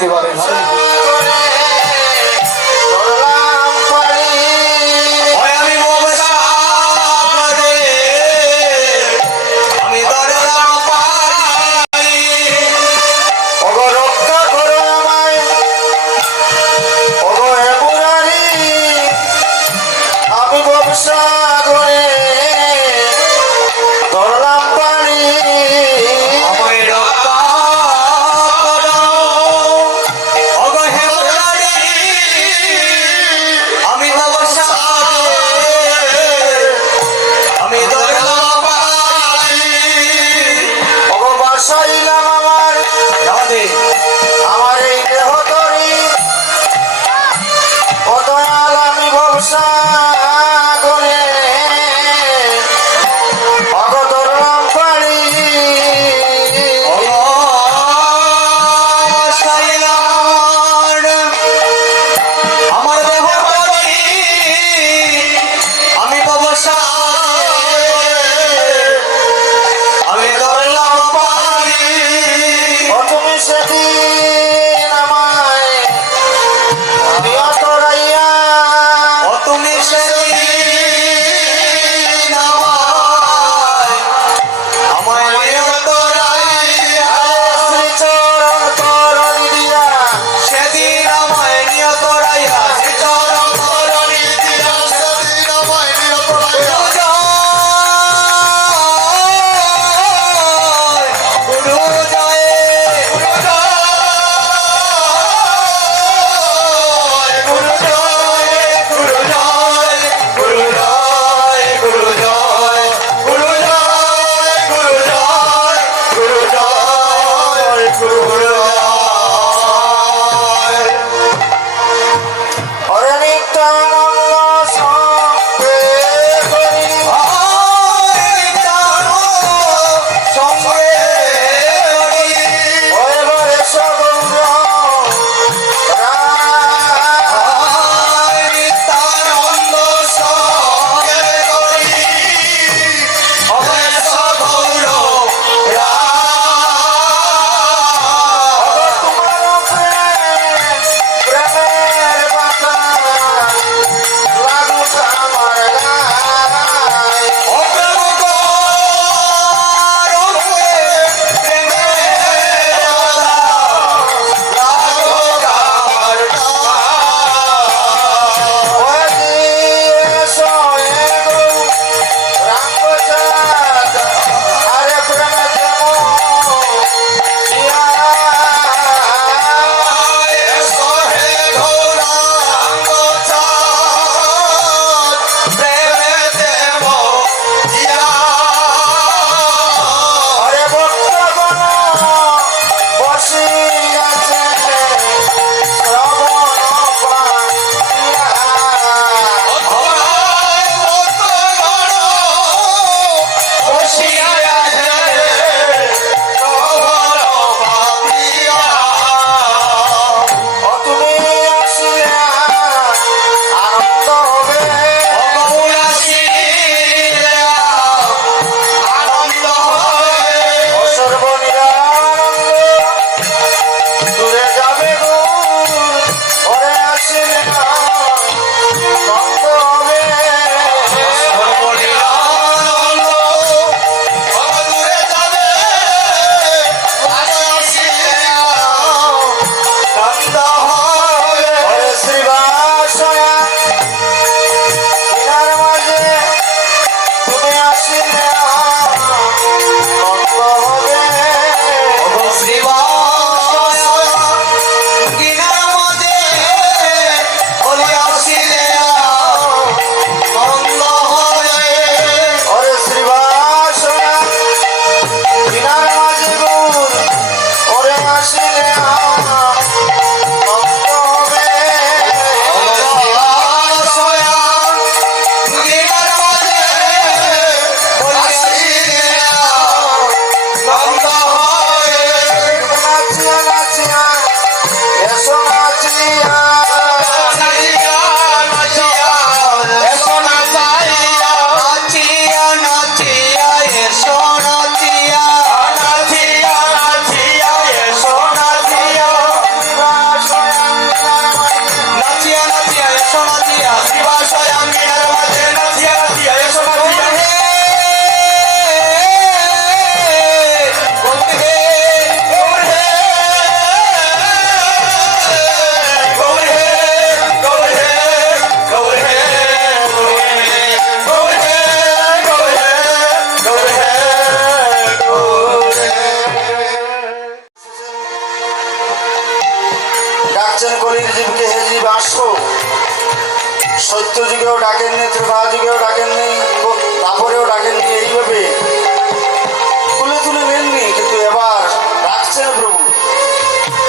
দিতে পারেন। ডাকছেন কলির জীবকে, হে জীব আসো। সত্য যুগেও ডাকেননি, ত্রেতা যুগেও ডাকেননি, তারপরেও ডাকেননি, এইভাবে তুলে তুলে নেননি, কিন্তু এবার ডাকছেন প্রভু।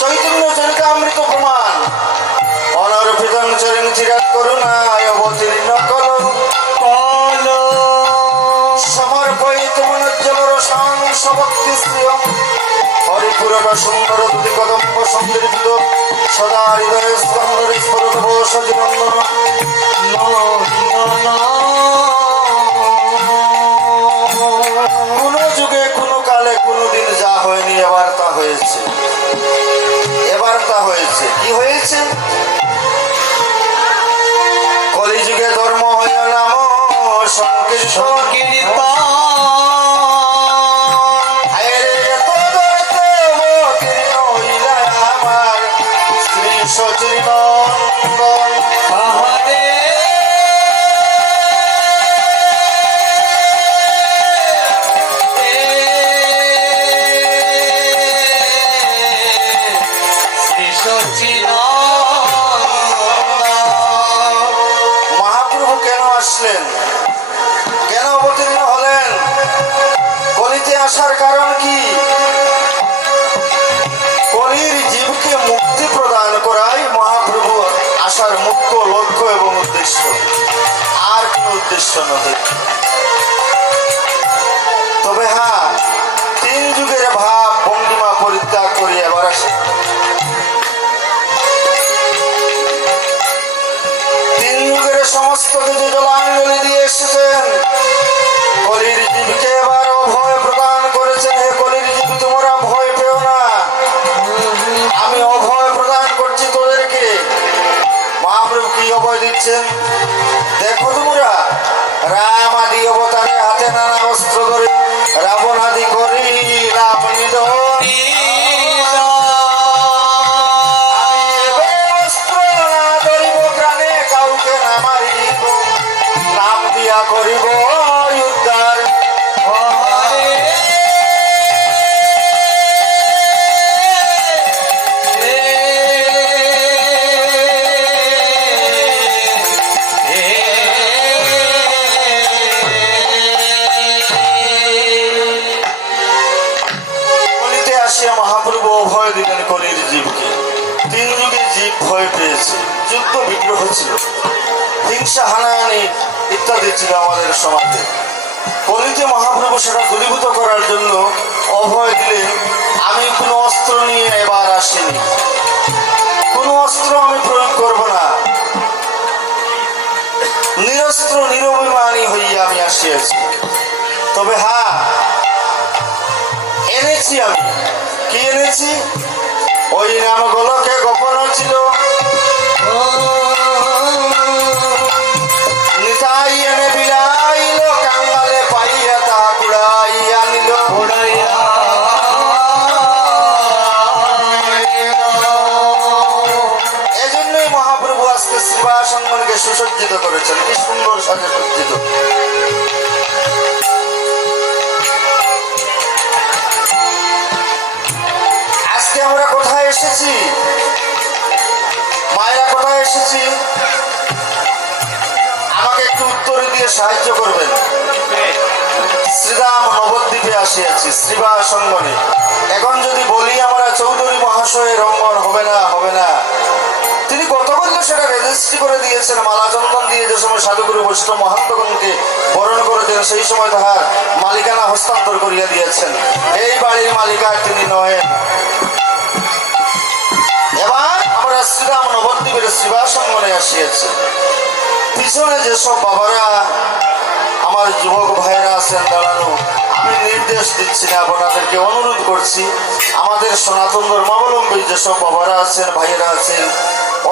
চৈতন্য চরিতামৃত প্রমাণ অনর্পিতং চরণ চিরাত করুণায় অবতীর্ণ কলো সমর্পয়িত মনোজ্জ্বল রসাং সভক্তি শ্রিয়ং হরিপুরন সুন্দর দুটি কদম্ব সন্দীর্ঘিত সদা হৃদয় স্কন্দর স্ফুরণ সজিনন্দন কোন যুগে কোন কালে কোনদিন যা হয়নি এবার তা হয়েছে। এবার তা হয়েছে। কি হয়েছে? কলিযুগে ধর্ম হইল নাম সংকীর্তন। মহাপ্রভু কেন আসলেন? কেন অবতীর্ণ হলেন? কলিতে আসার কারণ কি? কলির জীবকে মুক্তি প্রদান করাই মহাপ্রভু আসার মুখ্য লক্ষ্য এবং উদ্দেশ্য। আর কোন উদ্দেশ্য নয়। তবে হ্যাঁ, 3 যুগের ভাব ভঙ্গিমা পরিত্যাগ করি এবার আসে। 3 যুগের সমস্ত কিছু জলাঞ্জলি দিয়ে এসেছেন। কলির জীবকে এবার অভয় প্রদান করেছেন। হে কলির জীব, তোমরা ভয় পেও না, আমি অভয় প্রদান করছি তোদেরকে। মহাপ্রভু কি অভয় দিচ্ছেন? দেখো তোমরা, রাম আদি অবতারে হাতে নানা অস্ত্র ধরে রাবণ আদি করি রাম অস্ত্র না ধরিব, প্রাণে কাউকে না মারিব, নাম দিয়া করিব উদ্ধার। মহাপ্রভু অভয় দিলেন কলির জীবকে। 3 যুগে জীব ভয় পেয়েছে। যুদ্ধ বিগ্রহ ছিল, হিংসা হানাহানি ইত্যাদি ছিল আমাদের সমাজে। কলিতে মহাপ্রভু সেটা দূরীভূত করার জন্য অভয় দিলেন, আমি কোনো অস্ত্র নিয়ে এবার আসিনি, কোনো অস্ত্র আমি প্রয়োগ করব না, নিরস্ত্র নিরভিমানী হইয়া আমি আসিয়াছি। তবে হ্যাঁ, এনেছি আমি। কি এনেছি? ওই নাম গোলকে গোপন ছিল, নিতাই এনে বিলাইল, কাঙ্গালে পাইয়া তাহা কুড়াই আনিল। এজন্যই মহাপ্রভু আজকে শ্রীবাসঙ্গনকে সুসজ্জিত করেছেন। কি সুন্দর সাজে সজ্জিত। আমরা কোথায় এসেছি? মায়েরা কোথায় এসেছি? আমাকে একটু উত্তর দিয়ে সাহায্য করবেন। শ্রীরাম নবদ্বীপে আসিয়াছি, শ্রীবাসঙ্গনে। এখন যদি বলি আমরা চৌধুরী মহাশয়ের অঙ্গন হবে না, হবে না। তিনি গতকাল সেটা রেজিস্ট্রি করে দিয়েছেন, মালা চন্দন দিয়ে। যে সময় সাধুগুরু বৈষ্ণব মহান্তগণকে বরণ করেছেন, সেই সময় তাহার মালিকানা হস্তান্তর করিয়া দিয়েছেন। এই বাড়ির মালিকা তিনি নহেন। এবার আমরা শ্রীরাম নবদ্বীপের শ্রীবাসঙ্গনে আসিয়াছি। পিছনে যেসব বাবারা, আমার যুবক ভাইয়েরা আছেন দাঁড়ানো, আমি নির্দেশ দিচ্ছি না, আপনাদেরকে অনুরোধ করছি, আমাদের সনাতন ধর্মাবলম্বী যেসব বাবারা আছেন, ভাইয়েরা আছেন,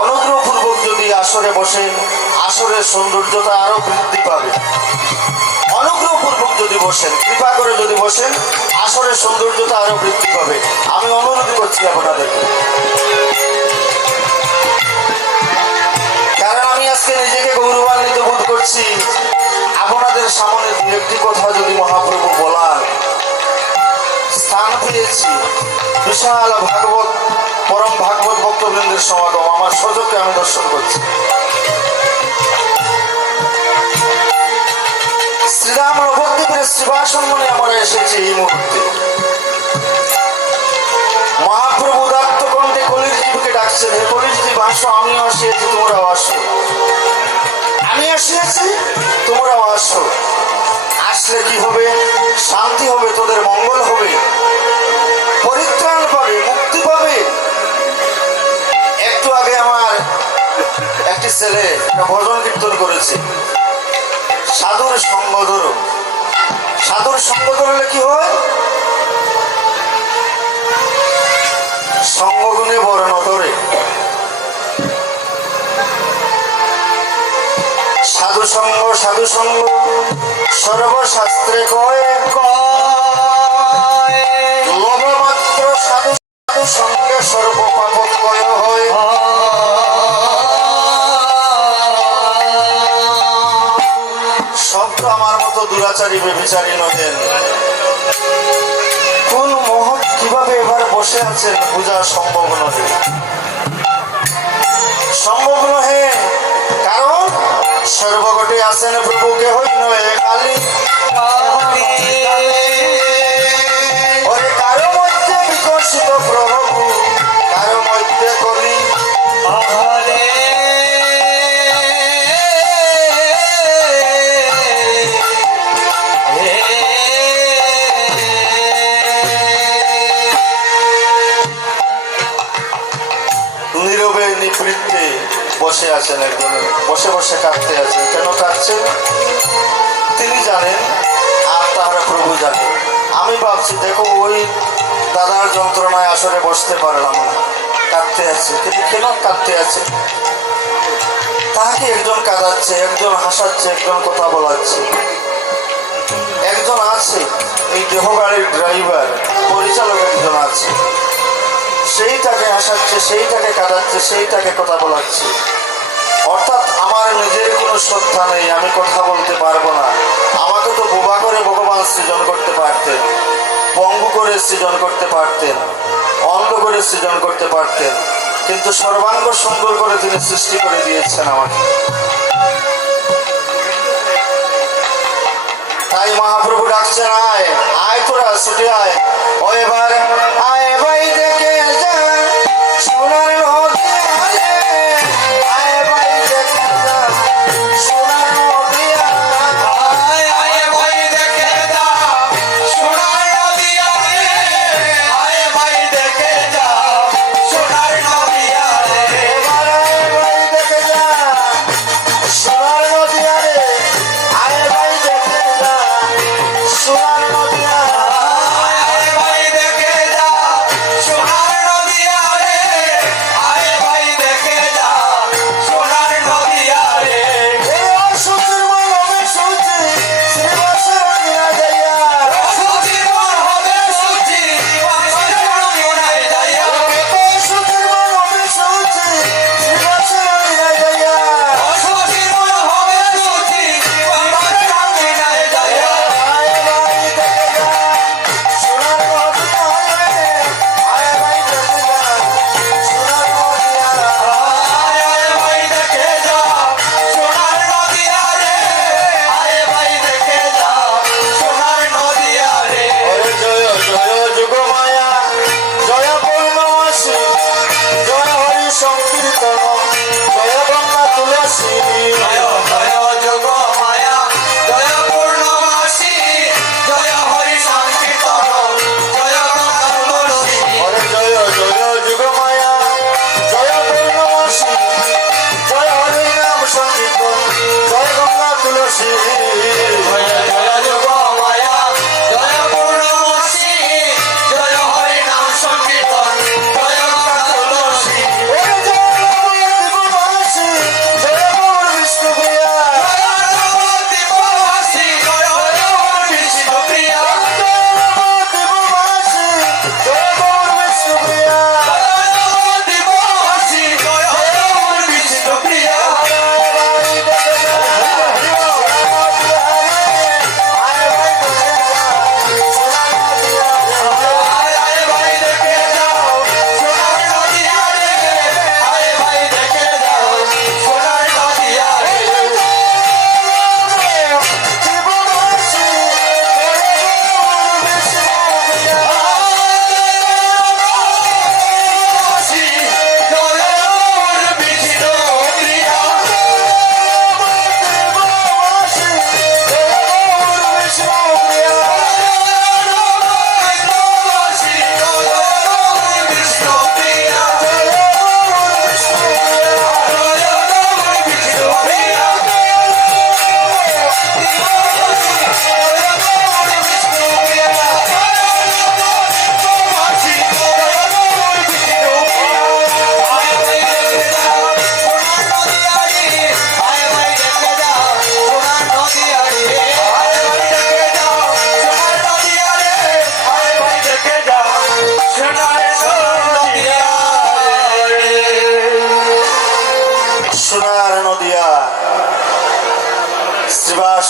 অনুগ্রহপূর্বক যদি আসরে বসেন, আসরের সৌন্দর্যতা আরো বৃদ্ধি পাবে। অনুগ্রহপূর্বক যদি বসেন, কৃপা করে যদি বসেন, আসরের সৌন্দর্যতা আরো বৃদ্ধি পাবে। আমি অনুরোধ করছি আপনাদেরকে। কারণ আমি আজকে নিজেকে গৌরবান্বিত বোধ করছি। আপনাদের সামনে 2-1টি কথা যদি মহাপ্রভু বলার স্থান পেয়েছি, বিশাল ভাগবত পরম ভাগবত ভক্তবৃন্দের সমাগম, আমার সজগকে আমি দর্শন করছি। শ্রীরাম নবদ্বীপের শ্রীবাসঙ্গনে আমরা এসেছি এই মুহূর্তে। মহাপ্রভু উদাত্ত কণ্ঠে কলির জীবকে ডাকছেন, হে কলির জীব আসো, আমিও আসিয়াছি, তোমরাও আসো। আমি আসিয়াছি, তোমরাও আসো। আসলে কি হবে? শান্তি হবে, তোদের মঙ্গল হবে, পরিত্রাণ পাবে, মুক্তি পাবে। একটু আগে আমার একটি ছেলে ভজন কীর্তন করেছে, সাধুর সঙ্গ ধরো। সাধুর সঙ্গ ধরলে কি হয়? সঙ্গগুণে বর্ণ ধরে। সাধু সঙ্গ, সাধু সঙ্গ সর্বশাস্ত্রে কয়, লবমাত্র সাধু সাধু সঙ্গে সর্বপাপক্ষয় হয়। শব্দ আমার মতো দুরাচারী বেবিচারী নহেন। কোন মোহন কিভাবে এবার বসে আছেন বোঝা সম্ভব নহে, সম্ভব নহে। কারণ সর্বগটে আছেন প্রভু, কেহই নয় খালি। ওরে কারো মধ্যে বিকশিত প্রভু, কারো মধ্যে কলি। নীরবে নিবৃত্তে বসে আছেন একজন, বসে বসে কাঁদতে আছেন। কেন কাঁদছেন তিনি জানেন, আর তাহারা প্রভু জানেন। আমি ভাবছি দেখো ওই দাদার যন্ত্রণায় আসরে বসতে পারলাম না, কাঁদতে আছে। কিন্তু কেন কাঁদতে আছে? তাহাকে একজন কাঁদাচ্ছে, একজন হাসাচ্ছে, একজন কথা বলাচ্ছে। একজন আছে, এই দেহ গাড়ির ড্রাইভার পরিচালক একজন আছে, সেই তাকে হাসাচ্ছে, সেই তাকে কাঁদাচ্ছে, সেই তাকে কথা বলাচ্ছে। অর্থাৎ আমার নিজের কোনো শ্রদ্ধা নেই, আমি কথা বলতে পারবো না। আমাকে তো বোবা করে ভগবান সৃজন করতে পারতেন, পঙ্গু করে সৃজন করতে পারতেন, অন্ধ করে সৃজন করতে পারতেন, কিন্তু সর্বাঙ্গ সুন্দর করে তিনি সৃষ্টি করে দিয়েছেন আমাকে। তাই মহাপ্রভু ডাকছেন, আয় আয়, তোরা ছুটে আয়। ও এবার আয় ভাই দেখে যা সোনার নদী, আয় ভাই দেখে যা সোনার নদী, আয় ভাই দেখে যা সোনার নদী, আয় ভাই দেখে যা সোনার নদী। এবার আয় ভাই দেখে যা সোনার নদী, আয় ভাই দেখে যা সোনার নদী, আয় ভাই দেখে যা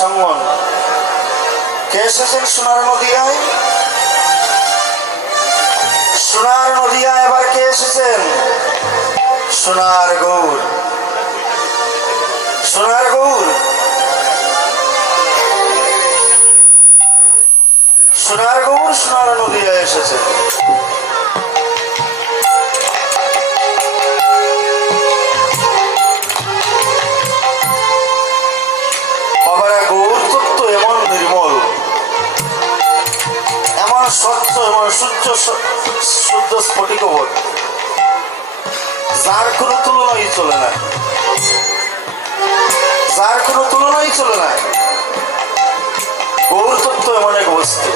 সঙ্গন কে এসেছেন সোনার নদিয়ায়? সোনার নদিয়ায় এবার কে এসেছেন? সোনার গৌর। সোনার গৌর, সোনার গৌর সোনার নদিয়ায় এসেছেন। বাবারা, গৌর তত্ত্ব এমন নির্মল, এমন স্বচ্ছ, এমন শুদ্ধ স্ফটিকবোধ, যার কোনো তুলনাই চলে না, যার কোনো তুলনাই চলে না। গৌর তত্ত্ব এমন এক বস্তু,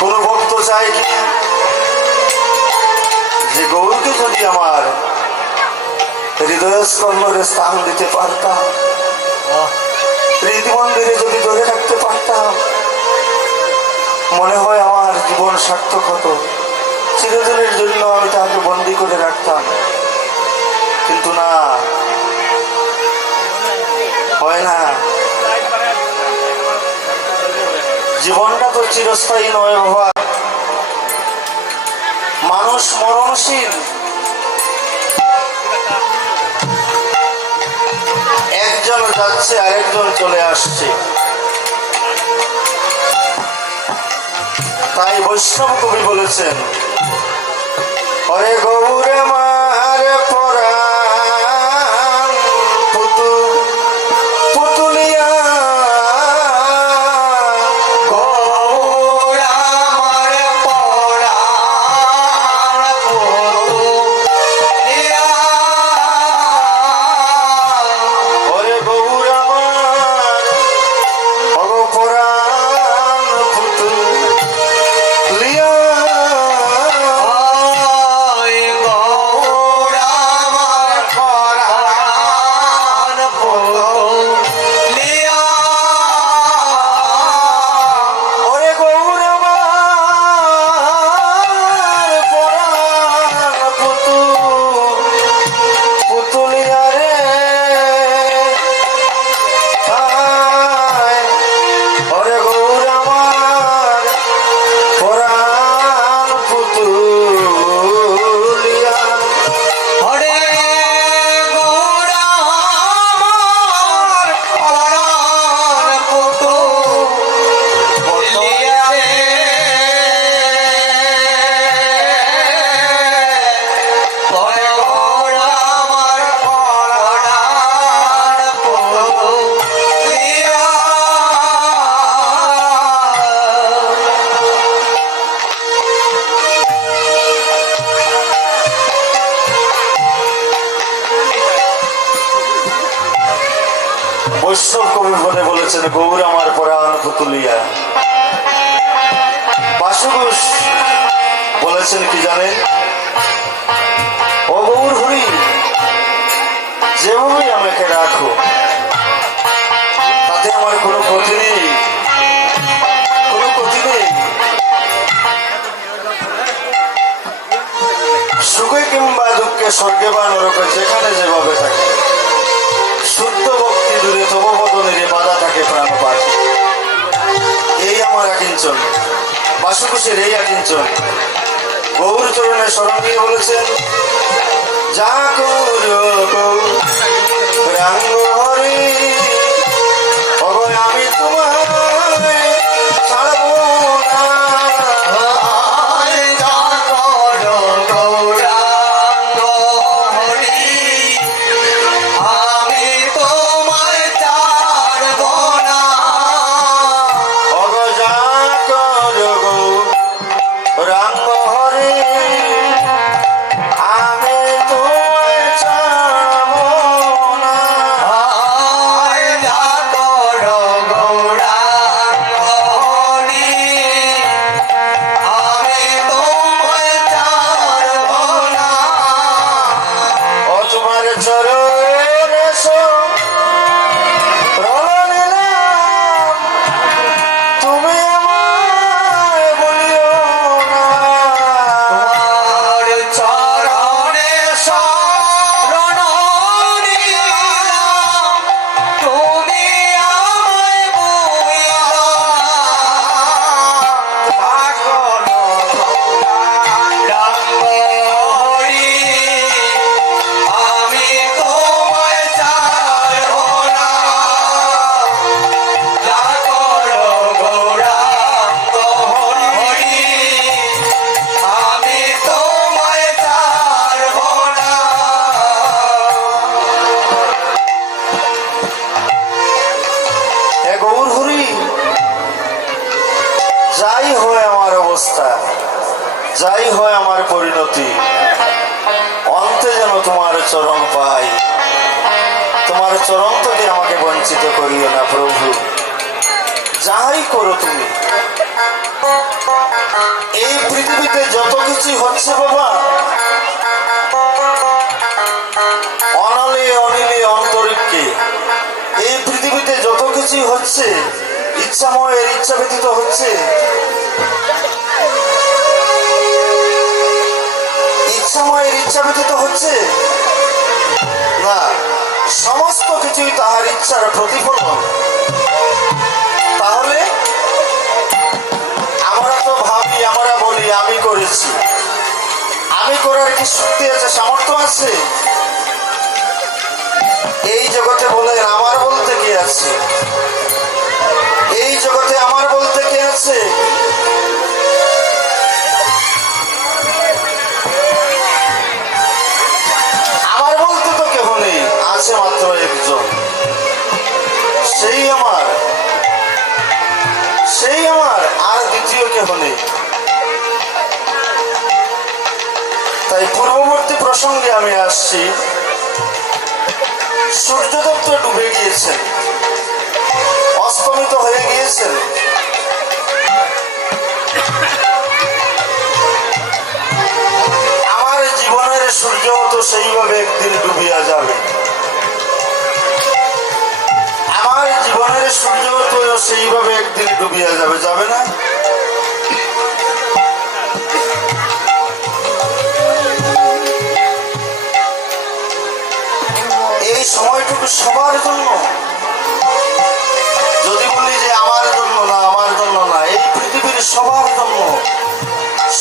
কোন ভক্ত চায় কি যে গৌরকে যদি আমার হৃদয়স্কন্ধরে স্থান দিতে পারতাম, প্রীতি মন্দিরে যদি ধরে রাখতে পারতাম, মনে হয় আমার জীবন সার্থক হতো, চিরদিনের জন্য আমি তাকে বন্দী করে রাখতাম। কিন্তু না, হয় না। জীবনটা তো চিরস্থায়ী নয় বাবা, মানুষ মরণশীল। একজন যাচ্ছে, আরেকজন চলে আসছে। তাই বৈষ্ণব কবি বলেছেন, অরে গৌরে মারে পরাণ পুতুলিয়া, গৌর আমার পরাণ পুতুলিয়া, ওরে গৌর আমার পরাণ পুতুলিয়া। ওই গৌর আমার পরাণ পুতুলিয়া, ওরে গৌর আমার পরাণ পুতুলিয়া রে। ওরে গৌর আমার পরাণ পুতুলিয়া। ওরে গৌর আমার পরাণ পুতুলিয়া রে, ওরে গৌর আমার পরাণ পুতুলিয়া। বৈষ্ণব কবি বলে বলেছেন, গৌর আমার পরাণ পুতুলিয়া। বাসুঘোষ বলেছেন কি জানেন, ও গৌর হরি, যেভাবে আমাকে রাখো তাতে আমার কোনো ক্ষতি নেই, কোনো ক্ষতি নেই। সুখে কিংবা দুঃখে, স্বর্গে বা নরকে, যেখানে যেভাবে থাকে, শুদ্ধ ভক্তি দূরে তব বদনে বাধা থাকে প্রাণ পাখি। এই আমার আকিঞ্চন, বাসুকুশের এই আকিঞ্চন। গৌর চরণে শরণ দিয়ে বলেছেন, যা রাঙ্গ হরি, আমি তোমায় ছাড়বো না। আমি তোমায় ছাড়ব না, অগজা কর রাঙ্গ হরি, আমি তোমায় ছাড়বো না। আয় না করো গৌরা যাই হয় আমার অবস্থা, যাই হয় আমার পরিণতি, অন্তে যেন তোমার চরণ পাই। তোমার চরণ থেকে আমাকে বঞ্চিত করিও না প্রভু। যাই করো তুমি। এই পৃথিবীতে যত কিছু হচ্ছে বাবা, অনলে অনিলে অন্তরিক্ষে, এই পৃথিবীতে যত কিছু হচ্ছে ইচ্ছাময়ের ইচ্ছা ব্যতীত হচ্ছে। ইচ্ছাময়ের ইচ্ছা ব্যতীত হচ্ছে না, সমস্ত কিছুই তাহার ইচ্ছার প্রতিফলন। তাহলে আমরা তো ভাবি, আমরা বলি আমি করেছি। আমি করার কি শক্তি আছে, সামর্থ্য আছে? এই জগতে বলেন আমার বলতে কে আছে? এই জগতে আমার বলতে কে আছে? আমার বলতে তো কেহ নেই, আছে মাত্র একজন, সেই আমার, সেই আমার, আর দ্বিতীয় কেহ নেই। তাই পূর্ববর্তী প্রসঙ্গে আমি আসছি। সূর্যদেব তো ডুবে গিয়েছেন, অস্তমিত হয়ে গিয়েছেন। আমার জীবনের সূর্য তো সেইভাবে একদিন ডুবিয়া যাবে। আমার জীবনের সূর্য তো সেইভাবে একদিন ডুবিয়া যাবে, যাবে না? এই সময়টুকু সবার জন্য। যদি বলি যে আমার জন্য না, আমার জন্য না, এই পৃথিবীর সবার জন্য,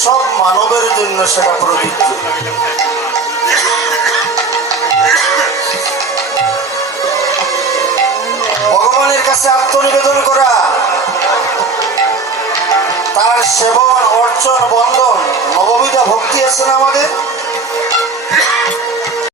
সব মানবের জন্য সেটা প্রযোজ্য। ভগবানের কাছে আত্মনিবেদন করা, তার সেবন অর্চন বন্ধন, নববিধা ভক্তি আছে না আমাদের?